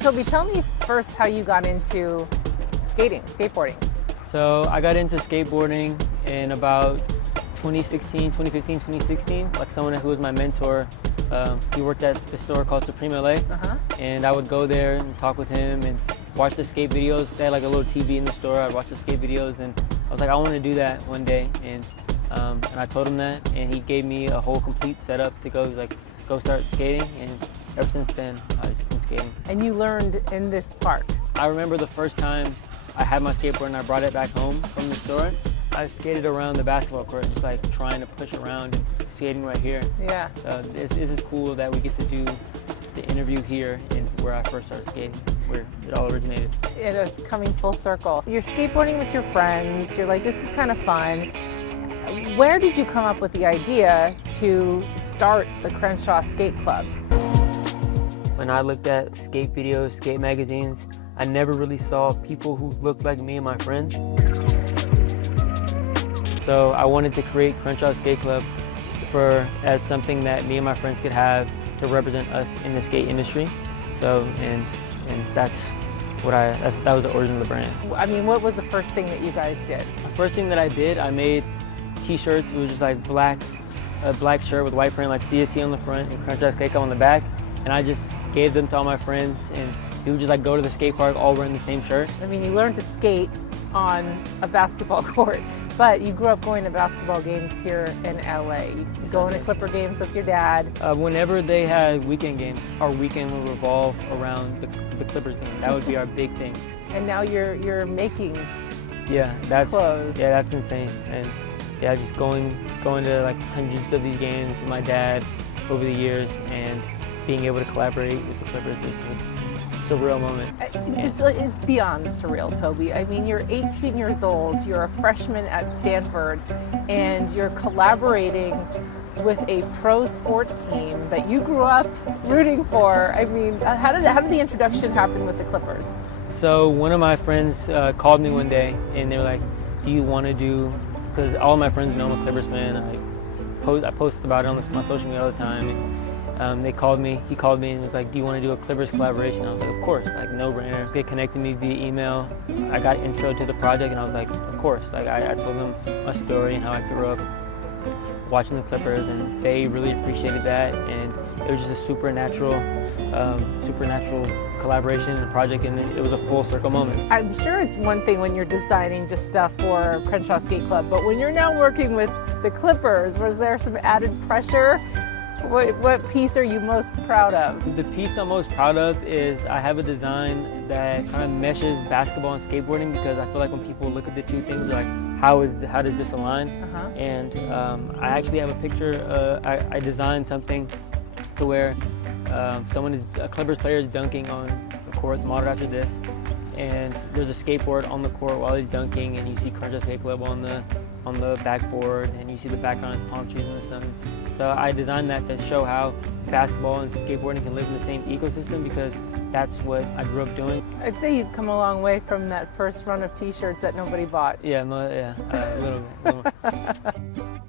Toby, tell me first how you got into skateboarding. So I got into skateboarding in about 2015, 2016. Like someone who was my mentor, he worked at the store called Supreme LA, and I would go there and talk with him and watch the skate videos. They had like a little TV in the store. I'd watch the skate videos, and I was like, I want to do that one day. And I told him that, and he gave me a whole complete setup to go start skating. And ever since then, I've just been skating. And you learned in this park? I remember the first time I had my skateboard and I brought it back home from the store. I skated around the basketball court, just like trying to push around and skating right here. Yeah. This is cool that we get to do the interview here in where I first started skating, where it all originated. It's coming full circle. You're skateboarding with your friends. You're like, this is kind of fun. Where did you come up with the idea to start the Crenshaw Skate Club? When I looked at skate videos, skate magazines, I never really saw people who looked like me and my friends. So I wanted to create Crenshaw Skate Club as something that me and my friends could have to represent us in the skate industry. So, and that was the origin of the brand. I mean, what was the first thing that you guys did? The first thing that I did, I made t-shirts. It was just like a black shirt with white print, like CSC on the front and Crenshaw Skate Club on the back. And I just gave them to all my friends, and we would just like go to the skate park all wearing the same shirt. I mean, you learned to skate on a basketball court, but you grew up going to basketball games here in LA. You going to Clipper games with your dad. Whenever they had weekend games, our weekend would revolve around the Clippers game. That would be our big thing. And now you're making clothes. Yeah, that's insane. And yeah, just going to like hundreds of these games with my dad over the years and being able to collaborate with the Clippers is a surreal moment. It's beyond surreal, Toby. I mean, you're 18 years old, you're a freshman at Stanford, and you're collaborating with a pro sports team that you grew up rooting for. I mean, how did the introduction happen with the Clippers? So one of my friends called me one day, and they were like, do you want to do, because all my friends know I'm a Clippers fan, I post about it on my social media all the time. And he called me and was like, do you want to do a Clippers collaboration? I was like, of course, like no brainer. They connected me via email. I got intro to the project, and I was like, of course. Like I told them my story and how I grew up watching the Clippers, and they really appreciated that. And it was just a supernatural collaboration and project, and it was a full circle moment. I'm sure it's one thing when you're designing just stuff for Crenshaw Skate Club, but when you're now working with the Clippers, was there some added pressure? What piece are you most proud of? The piece I'm most proud of is I have a design that kind of meshes basketball and skateboarding, because I feel like when people look at the two things, they're like, how does this align? And I actually have a picture. I designed something to where a Clippers player is dunking on the court, modeled after this, and there's a skateboard on the court while he's dunking, and you see Crenshaw Skate Club on the backboard, and you see the background is palm trees in the sun. So I designed that to show how basketball and skateboarding can live in the same ecosystem, because that's what I grew up doing. I'd say you've come a long way from that first run of t-shirts that nobody bought. Yeah, a little bit.